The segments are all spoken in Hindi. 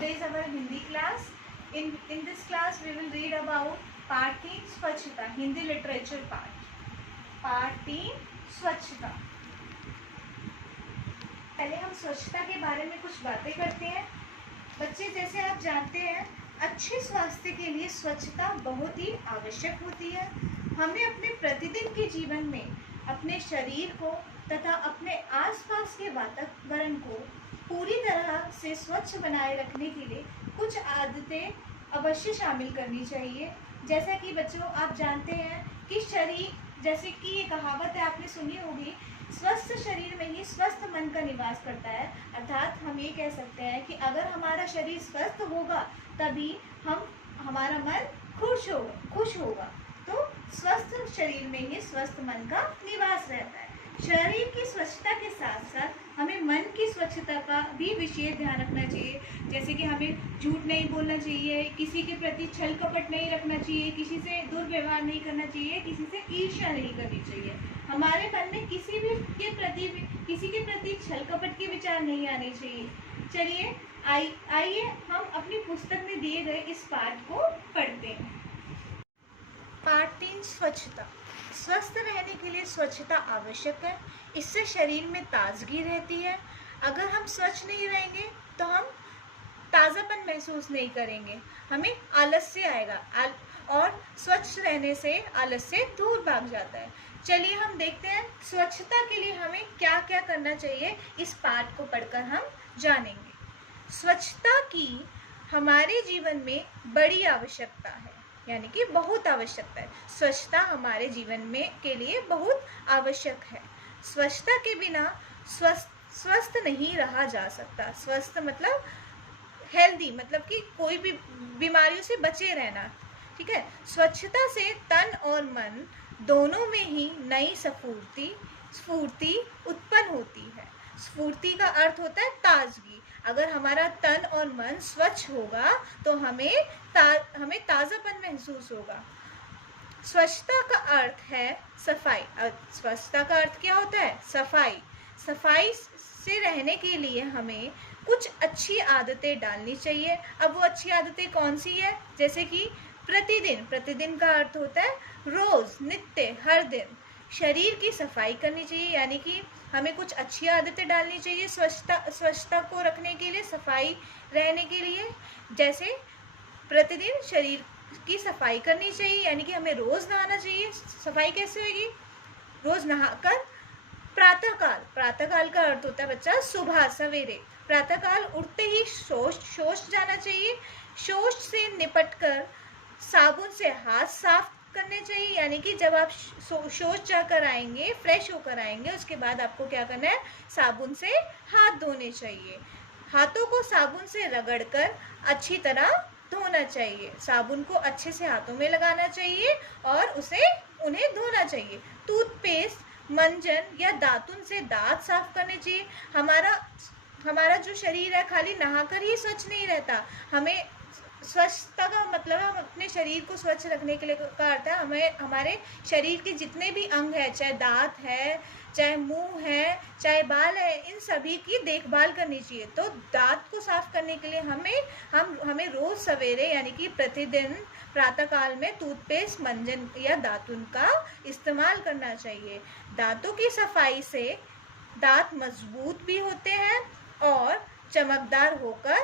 Today is our Hindi class. In this class we will read about part 3 स्वच्छता, हिंदी लिटरेचर पार्ट 3 स्वच्छता। पहले हम स्वच्छता के बारे में कुछ बातें करते हैं। बच्चे, जैसे आप जानते हैं, अच्छे स्वास्थ्य के लिए स्वच्छता बहुत ही आवश्यक होती है। हमें अपने प्रतिदिन के जीवन में अपने शरीर को तथा अपने आसपास के वातावरण को पूरी तरह से स्वच्छ बनाए रखने के लिए कुछ आदतें अवश्य शामिल करनी चाहिए। जैसा कि बच्चों आप जानते हैं कि शरीर, जैसे कि ये कहावत है आपने सुनी होगी, स्वस्थ शरीर में ही स्वस्थ मन का निवास करता है। अर्थात हम ये कह सकते हैं कि अगर हमारा शरीर स्वस्थ होगा तभी हमारा मन खुश होगा। तो स्वस्थ शरीर में ही स्वस्थ मन का निवास रहता है। शरीर की स्वच्छता के साथ साथ हमें मन की स्वच्छता का भी विशेष ध्यान रखना चाहिए। जैसे कि हमें झूठ नहीं बोलना चाहिए, किसी के प्रति छल कपट नहीं रखना चाहिए, किसी से दुर्व्यवहार नहीं करना चाहिए, किसी से ईर्ष्या नहीं करनी चाहिए। हमारे मन में किसी के प्रति छल कपट के विचार नहीं आने चाहिए। चलिए आइए हम अपनी पुस्तक में दिए गए इस पाठ को पढ़ते हैं। पार्ट 3 स्वच्छता। स्वस्थ रहने के लिए स्वच्छता आवश्यक है। इससे शरीर में ताजगी रहती है। अगर हम स्वच्छ नहीं रहेंगे तो हम ताज़ापन महसूस नहीं करेंगे, हमें आलस्य आएगा और स्वच्छ रहने से आलस्य दूर भाग जाता है। चलिए हम देखते हैं स्वच्छता के लिए हमें क्या क्या करना चाहिए। इस पाठ को पढ़कर हम जानेंगे। स्वच्छता की हमारे जीवन में बड़ी आवश्यकता है, यानी कि बहुत आवश्यकता है। स्वच्छता हमारे जीवन में के लिए बहुत आवश्यक है। स्वच्छता के बिना स्वस्थ नहीं रहा जा सकता। स्वस्थ मतलब हेल्दी, मतलब कि कोई भी बीमारियों से बचे रहना, ठीक है। स्वच्छता से तन और मन दोनों में ही नई स्फूर्ति उत्पन्न होती है। स्फूर्ति का अर्थ होता है ताजगी। अगर हमारा तन और मन स्वच्छ होगा तो हमें ताज़ापन महसूस होगा। स्वच्छता का अर्थ है सफाई। स्वच्छता का अर्थ क्या होता है? सफाई। सफाई से रहने के लिए हमें कुछ अच्छी आदतें डालनी चाहिए। अब वो अच्छी आदतें कौन सी है? जैसे कि प्रतिदिन का अर्थ होता है रोज, नित्य, हर दिन शरीर की सफाई करनी चाहिए, यानी कि हमें कुछ अच्छी आदतें डालनी चाहिए स्वच्छता को रखने के लिए, सफाई रहने के लिए। जैसे प्रतिदिन शरीर की सफाई करनी चाहिए, यानी कि हमें रोज नहाना चाहिए। सफाई कैसे होगी? रोज नहाकर प्रातःकाल का अर्थ होता है बच्चा सुबह सवेरे। प्रातःकाल उठते ही शौच जाना चाहिए। शौच से निपटकर साबुन से हाथ साफ करने चाहिए, यानी कि जब आप शौच जाकर आएंगे, फ्रेश होकर आएंगे, उसके बाद आपको क्या करना है? साबुन से हाथ धोने चाहिए। हाथों को साबुन से रगड़कर अच्छी तरह धोना चाहिए। साबुन को अच्छे से हाथों में लगाना चाहिए और उन्हें धोना चाहिए। टूथपेस्ट, मंजन या दातुन से दांत साफ करने चाहिए। हमारा जो शरीर है खाली नहाकर ही स्वच्छ नहीं रहता। हमें स्वच्छता का मतलब हम अपने शरीर को स्वच्छ रखने के लिए का अर्थ है हमें हमारे शरीर के जितने भी अंग है, चाहे दांत है, चाहे मुंह है, चाहे बाल है, इन सभी की देखभाल करनी चाहिए। तो दांत को साफ करने के लिए हमें रोज सवेरे, यानी कि प्रतिदिन प्रातःकाल में टूथपेस्ट, मंजन या दातुन का इस्तेमाल करना चाहिए। दांतों की सफाई से दांत मजबूत भी होते हैं और चमकदार होकर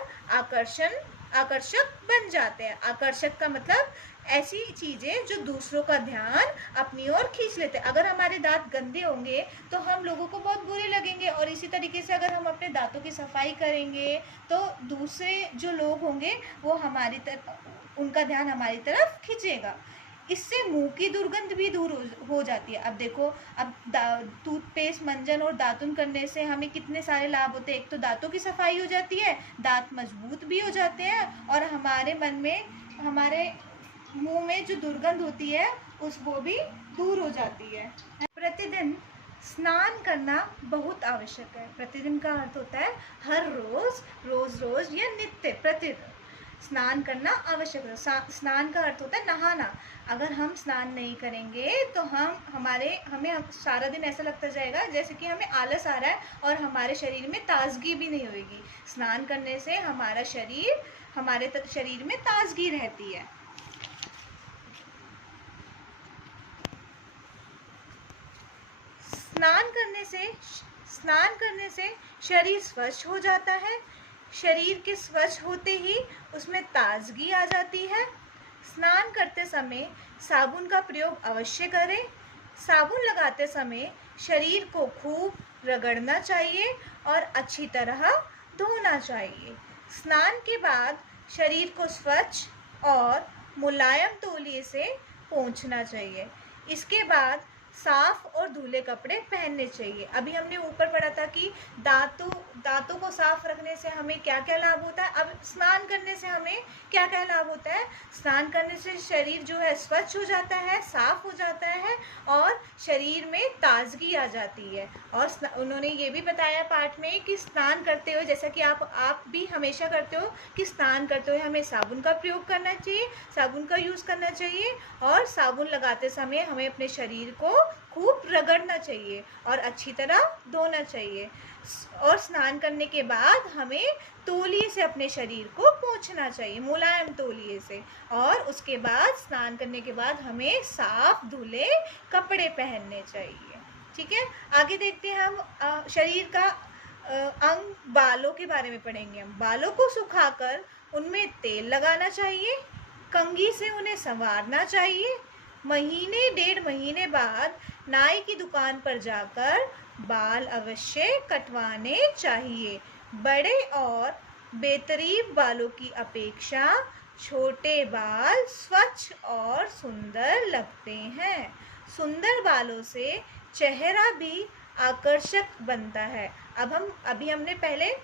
आकर्षक बन जाते हैं। आकर्षक का मतलब ऐसी चीजें जो दूसरों का ध्यान अपनी ओर खींच लेते हैं। अगर हमारे दांत गंदे होंगे तो हम लोगों को बहुत बुरे लगेंगे, और इसी तरीके से अगर हम अपने दांतों की सफाई करेंगे तो दूसरे जो लोग होंगे वो उनका ध्यान हमारी तरफ खींचेगा। इससे मुंह की दुर्गंध भी दूर हो जाती है। अब देखो, अब टूथपेस्ट, मंजन और दातुन करने से हमें कितने सारे लाभ होते हैं। एक तो दांतों की सफाई हो जाती है, दांत मजबूत भी हो जाते हैं, और हमारे मुंह में जो दुर्गंध होती है वो भी दूर हो जाती है। प्रतिदिन स्नान करना बहुत आवश्यक है। प्रतिदिन का अर्थ होता है हर रोज या नित्य, प्रतिदिन। स्नान करना आवश्यक है। स्नान का अर्थ होता है नहाना। अगर हम स्नान नहीं करेंगे तो हमें सारा दिन ऐसा लगता जाएगा जैसे कि हमें आलस आ रहा है और हमारे शरीर में ताजगी भी नहीं होगी। स्नान करने से हमारे शरीर में ताजगी रहती है। स्नान करने से शरीर स्वच्छ हो जाता है। शरीर के स्वच्छ होते ही उसमें ताजगी आ जाती है। स्नान करते समय साबुन का प्रयोग अवश्य करें। साबुन लगाते समय शरीर को खूब रगड़ना चाहिए और अच्छी तरह धोना चाहिए। स्नान के बाद शरीर को स्वच्छ और मुलायम तौलिए से पोंछना चाहिए। इसके बाद साफ और धुले कपड़े पहनने चाहिए। अभी हमने ऊपर पढ़ा था कि दांतों को साफ रखने से हमें क्या क्या लाभ होता है। अब स्नान करने से हमें क्या क्या लाभ होता है। स्नान करने से शरीर जो है स्वच्छ हो जाता है, साफ हो जाता है और शरीर में ताजगी आ जाती है। और उन्होंने ये भी बताया पाठ में कि स्नान करते हुए, जैसा कि आप भी हमेशा करते हो, कि स्नान करते हुए हमें साबुन का प्रयोग करना चाहिए, साबुन का यूज़ करना चाहिए और साबुन लगाते समय हमें अपने शरीर को खूब रगड़ना चाहिए और अच्छी तरह धोना चाहिए। और स्नान करने के बाद हमें तौलिए से अपने शरीर को पोंछना चाहिए, मुलायम तौलिए से। और उसके बाद स्नान करने के बाद हमें साफ धुले कपड़े पहनने चाहिए। ठीक है, आगे देखते हैं हम शरीर का अंग बालों के बारे में पढ़ेंगे। हम बालों को सुखाकर उनमें तेल लगाना चाहिए, कंघी से उन्हें संवारना चाहिए। महीने 1.5 महीने बाद नाई की दुकान पर जाकर बाल अवश्य कटवाने चाहिए। बड़े और बेतरीब बालों की अपेक्षा छोटे बाल स्वच्छ और सुंदर लगते हैं। सुंदर बालों से चेहरा भी आकर्षक बनता है। अभी हमने पहले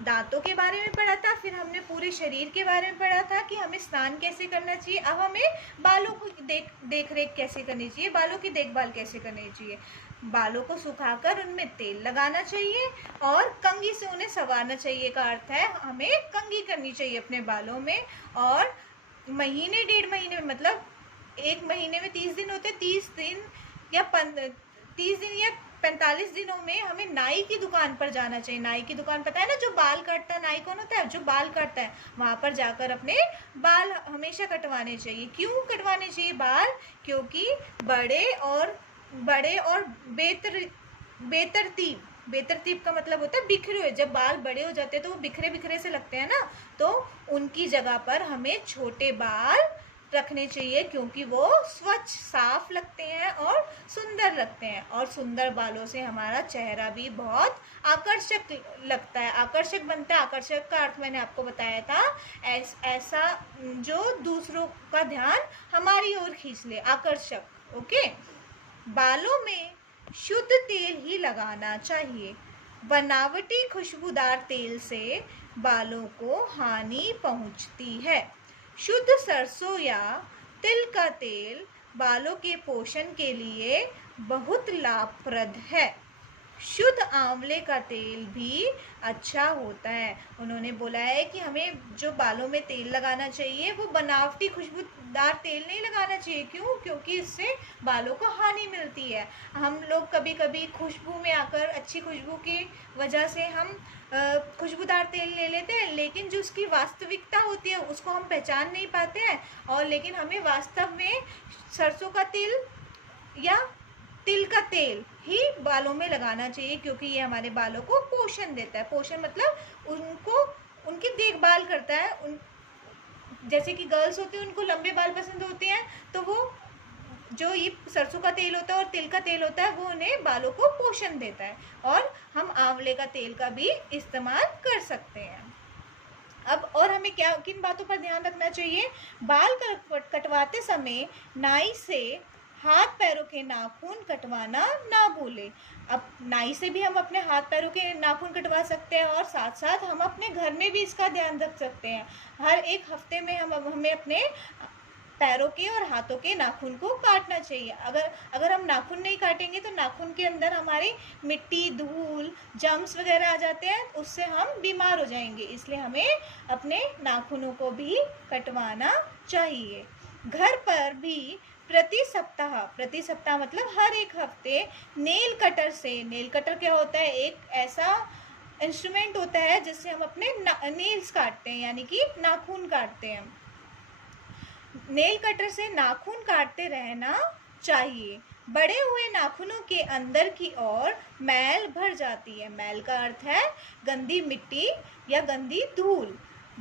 दांतों के बारे में पढ़ा था, फिर हमने पूरे शरीर के बारे में पढ़ा था कि हमें स्नान कैसे करना चाहिए। अब हमें बालों को देख रेख कैसे करनी चाहिए, बालों की देखभाल कैसे करनी चाहिए। बालों को सुखाकर उनमें तेल लगाना चाहिए और कंघी से उन्हें संवारना चाहिए का अर्थ है हमें कंघी करनी चाहिए अपने बालों में। और महीने 1.5 महीने में, मतलब 1 महीने में 30 दिन होते, 30 दिन या 45 दिनों में हमें नाई की दुकान पर जाना चाहिए। नाई की दुकान पता है ना, जो बाल काटता है। नाई कौन होता है? जो बाल काटता है। वहां पर जाकर अपने बाल हमेशा कटवाने चाहिए। क्यों कटवाने चाहिए बाल? क्योंकि बड़े और बेतरतीब का मतलब होता है बिखरे हुए। जब बाल बड़े हो जाते हैं तो वो बिखरे बिखरे से लगते हैं ना, तो उनकी जगह पर हमें छोटे बाल रखने चाहिए, क्योंकि वो स्वच्छ साफ लगते हैं और सुंदर लगते हैं। और सुंदर बालों से हमारा चेहरा भी बहुत आकर्षक लगता है, आकर्षक बनता है। आकर्षक का अर्थ मैंने आपको बताया था, ऐसा जो दूसरों का ध्यान हमारी ओर खींच ले, आकर्षक। ओके, बालों में शुद्ध तेल ही लगाना चाहिए। बनावटी खुशबूदार तेल से बालों को हानि पहुंचती है। शुद्ध सरसों या तिल का तेल बालों के पोषण के लिए बहुत लाभप्रद है। शुद्ध आंवले का तेल भी अच्छा होता है। उन्होंने बोला है कि हमें जो बालों में तेल लगाना चाहिए वो बनावटी खुशबूदार तेल नहीं लगाना चाहिए। क्यों? क्योंकि इससे बालों को हानि मिलती है। हम लोग कभी कभी खुशबू में आकर, अच्छी खुशबू की वजह से हम खुशबूदार तेल ले लेते हैं, लेकिन जो उसकी वास्तविकता होती है उसको हम पहचान नहीं पाते हैं। और लेकिन हमें वास्तव में सरसों का तेल या तिल का तेल ही बालों में लगाना चाहिए, क्योंकि ये हमारे बालों को पोषण देता है। पोषण मतलब उनकी देखभाल करता है। जैसे कि गर्ल्स होती हैं, उनको लंबे बाल पसंद होते हैं, तो वो जो ये सरसों का तेल होता है और तिल का तेल होता है वो उन्हें बालों को पोषण देता है। और हम आंवले का तेल का भी इस्तेमाल कर सकते हैं। अब और हमें किन बातों पर ध्यान रखना चाहिए? बाल कटवाते समय नाई से हाथ पैरों के नाखून कटवाना ना भूलें। अब नाई से भी हम अपने हाथ पैरों के नाखून कटवा सकते हैं और साथ साथ हम अपने घर में भी इसका ध्यान रख सकते हैं। हर एक हफ्ते में हमें अपने पैरों के और हाथों के नाखून को काटना चाहिए। अगर हम नाखून नहीं काटेंगे तो नाखून के अंदर हमारी मिट्टी, धूल, जर्म्स वगैरह आ जाते हैं, उससे हम बीमार हो जाएंगे। इसलिए हमें अपने नाखूनों को भी कटवाना चाहिए। घर पर भी प्रति सप्ताह मतलब हर एक हफ्ते नेल कटर क्या होता है, एक ऐसा इंस्ट्रूमेंट होता है जिससे हम अपने नेल्स काटते हैं, यानी कि नाखून काटते हैं। नेल कटर से नाखून काटते रहना चाहिए। बड़े हुए नाखूनों के अंदर की ओर मैल भर जाती है। मैल का अर्थ है गंदी मिट्टी या गंदी धूल।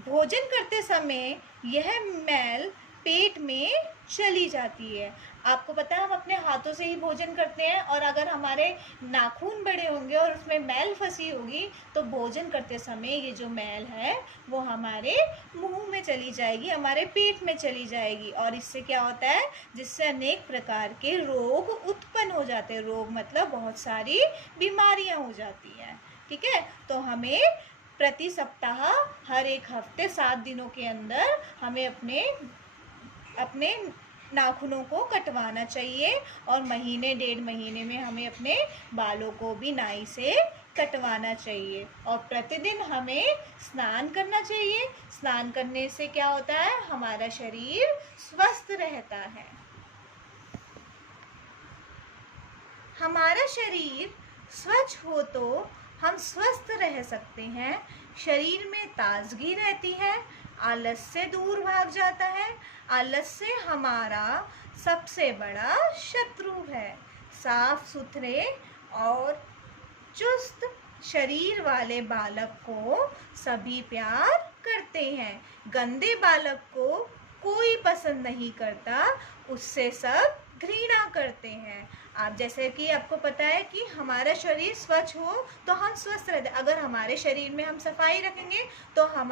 भोजन करते समय यह मैल पेट में चली जाती है। आपको पता है हम अपने हाथों से ही भोजन करते हैं, और अगर हमारे नाखून बड़े होंगे और उसमें मैल फंसी होगी तो भोजन करते समय ये जो मैल है वो हमारे मुंह में चली जाएगी, हमारे पेट में चली जाएगी, और इससे क्या होता है, जिससे अनेक प्रकार के रोग उत्पन्न हो जाते हैं। रोग मतलब बहुत सारी बीमारियां हो जाती हैं। ठीक है, तो हमें प्रति सप्ताह हर एक हफ्ते 7 दिनों के अंदर हमें अपने नाखूनों को कटवाना चाहिए, और महीने 1.5 महीने में हमें अपने बालों को भी नाई से कटवाना चाहिए। और प्रतिदिन हमें स्नान करना चाहिए। स्नान करने से क्या होता है, हमारा शरीर स्वस्थ रहता है। हमारा शरीर स्वच्छ हो तो हम स्वस्थ रह सकते हैं, शरीर में ताजगी रहती है, आलस से दूर भाग जाता है। आलस से हमारा सबसे बड़ा शत्रु है। साफ सुथरे और चुस्त शरीर वाले बालक को सभी प्यार करते हैं। गंदे बालक को कोई पसंद नहीं करता, उससे सब घृणा करते हैं। आप जैसे कि आपको पता है कि हमारा शरीर स्वच्छ हो तो हम स्वस्थ रहते हैं। अगर हमारे शरीर में हम सफाई रखेंगे तो हम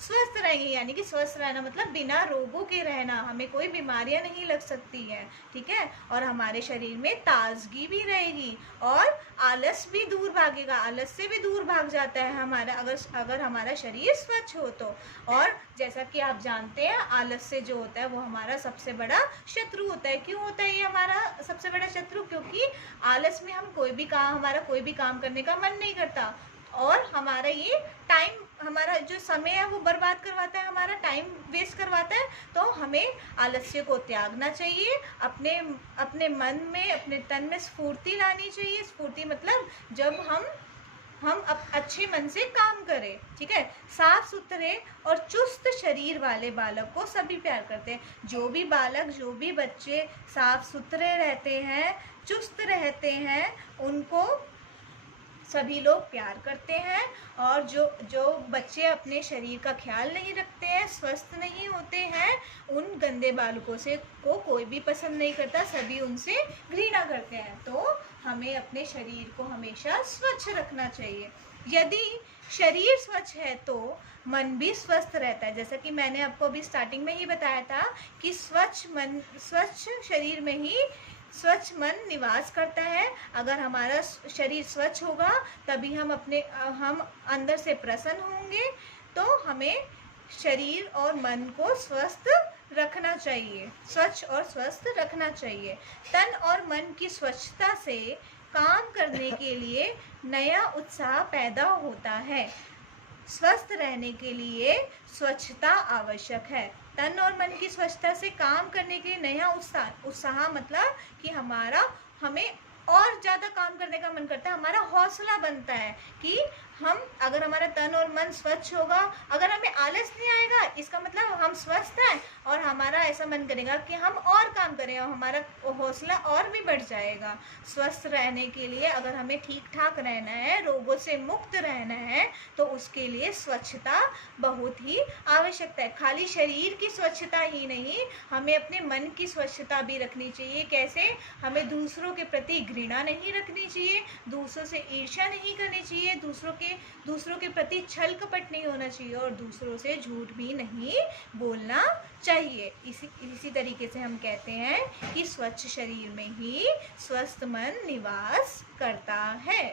स्वस्थ रहेंगे, यानी कि स्वस्थ रहना मतलब बिना रोगों के रहना, हमें कोई बीमारियां नहीं लग सकती हैं। ठीक है, और हमारे शरीर में ताजगी भी रहेगी और आलस भी दूर भागेगा, आलस से भी दूर भाग जाता है हमारा, अगर हमारा शरीर स्वच्छ हो तो। और जैसा कि आप जानते हैं आलस से जो होता है वो हमारा सबसे बड़ा शत्रु होता है। क्यों होता है ये हमारा सबसे बड़ा शत्रु? क्योंकि आलस में हमारा कोई भी काम करने का मन नहीं करता, और हमारा ये टाइम, हमारा जो समय है वो बर्बाद करवाता है, हमारा टाइम वेस्ट करवाता है। तो हमें आलस्य को त्यागना चाहिए, अपने मन में, अपने तन में स्फूर्ति लानी चाहिए। स्फूर्ति मतलब जब हम अच्छे मन से काम करें। ठीक है, साफ सुथरे और चुस्त शरीर वाले बालक को सभी प्यार करते हैं। जो भी बालक, जो भी बच्चे साफ सुथरे रहते हैं, चुस्त रहते हैं, उनको सभी लोग प्यार करते हैं। और जो बच्चे अपने शरीर का ख्याल नहीं रखते हैं, स्वस्थ नहीं होते हैं, उन गंदे बालकों को कोई भी पसंद नहीं करता, सभी उनसे घृणा करते हैं। तो हमें अपने शरीर को हमेशा स्वच्छ रखना चाहिए। यदि शरीर स्वच्छ है तो मन भी स्वस्थ रहता है। जैसा कि मैंने आपको अभी स्टार्टिंग में ही बताया था कि स्वच्छ शरीर में ही स्वच्छ मन निवास करता है। अगर हमारा शरीर स्वच्छ होगा तभी हम अंदर से प्रसन्न होंगे। तो हमें शरीर और मन को स्वस्थ रखना चाहिए, स्वच्छ और स्वस्थ रखना चाहिए। तन और मन की स्वच्छता से काम करने के लिए नया उत्साह पैदा होता है। स्वस्थ रहने के लिए स्वच्छता आवश्यक है। तन और मन की स्वच्छता से काम करने के लिए नया उत्साह मतलब कि हमें और ज़्यादा काम करने का मन करता है, हमारा हौसला बनता है कि अगर हमारा तन और मन स्वच्छ होगा, अगर हमें आलस नहीं आएगा, इसका मतलब हम स्वस्थ हैं और हमारा ऐसा मन करेगा कि हम और काम करें और हमारा हौसला और भी बढ़ जाएगा। स्वस्थ रहने के लिए अगर हमें ठीक ठाक रहना है, रोगों से मुक्त रहना है, तो उसके लिए स्वच्छता बहुत ही आवश्यकता है। खाली शरीर की स्वच्छता ही नहीं, हमें अपने मन की स्वच्छता भी रखनी चाहिए। कैसे? हमें दूसरों के प्रति घृणा नहीं रखनी चाहिए, दूसरों से ईर्ष्या नहीं करनी चाहिए, दूसरों के प्रति छल कपट नहीं होना चाहिए और दूसरों से झूठ भी नहीं बोलना चाहिए। इसी तरीके से हम कहते हैं कि स्वच्छ शरीर में ही स्वस्थ मन निवास करता है।